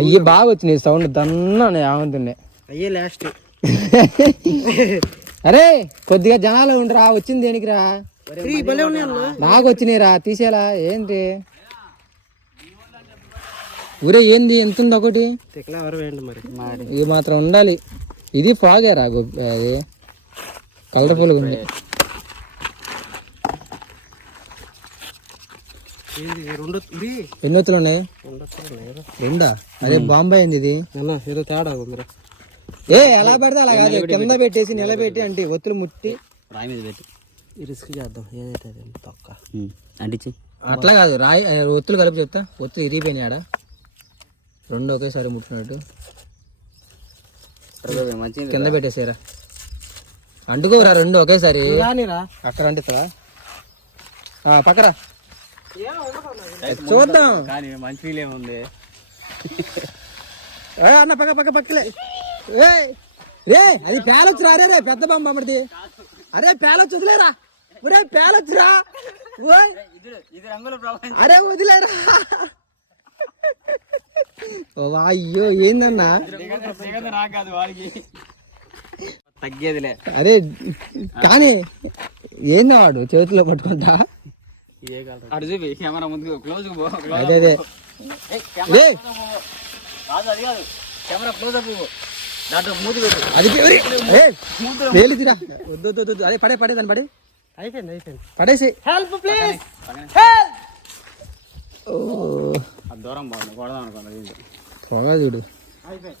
అయ్యి బాగా వచ్చినాయి సౌండ్ దన్నా ఏమంటున్నాయి అయ్యే లాస్ట్. అరే కొద్దిగా జనాలు ఉండరా, వచ్చింది దేనికిరా? నాకు వచ్చినాయిరా, తీసేలా ఏంటి ఊరే? ఏంది ఎంత ఉంది ఒకటి? ఇది మాత్రం ఉండాలి. ఇది ఫాగేరా అది కలర్ఫుల్గా ఉంది. ఎన్ని ఒత్తులు ఉన్నాయి? రెండా? అరే బాంబాయి ఏంది ఇది? ఏదో తేడా ఎలా పెడితే అలా కాదు, కింద పెట్టేసి నిలబెట్టి అంటే ఒత్తులు ముట్టి రాయి మీద పెట్టి రిస్క్ చేద్దాం. ఏదైతే తొక్క అంటించి అట్లా కాదు, రాయి ఒత్తులు కలిపి చెప్తా. ఒత్తులు ఇరిగిపోయినాయి ఆడ, రెండు ఒకేసారి ముట్టినట్టు కింద పెట్టేసారా, అంటుకోరా రెండు ఒకేసారి. అక్కడ అంటుతారా? పక్కరా చూద్దాం. కానీ మంచి ఫీల్ ఏముంది అన్న పక్క పక్క పక్కలే. రే అది పేలొచ్చురా. అరే రే పెద్ద బాంబు అమ్మడిది. అరే పేలొచ్చు, వదిలేరా. ఒరే పేలొచ్చురా. అరే వదిలేరా. అయ్యో ఏందన్నా తగ్గేదిలే. అరే కానీ ఏందా వాడు చేతిలో పట్టుకుంటా? అటు చూపి కెమెరా ముందుకు క్లోజ్ అదే అదే కెమెరా క్లోజ్ అప్ దాంట్లో మూతి పెట్టు. అది వేలిదిరా. వద్దు వద్దు వద్దు. అదే పడే పడే దాన్ని పడే. అయిపోయింది పడేసి హెల్ప్ ప్లీజ్. దూరం బాగుంది, కొడదాం అనుకోండి. పొగ చూడు. అయిపోయింది.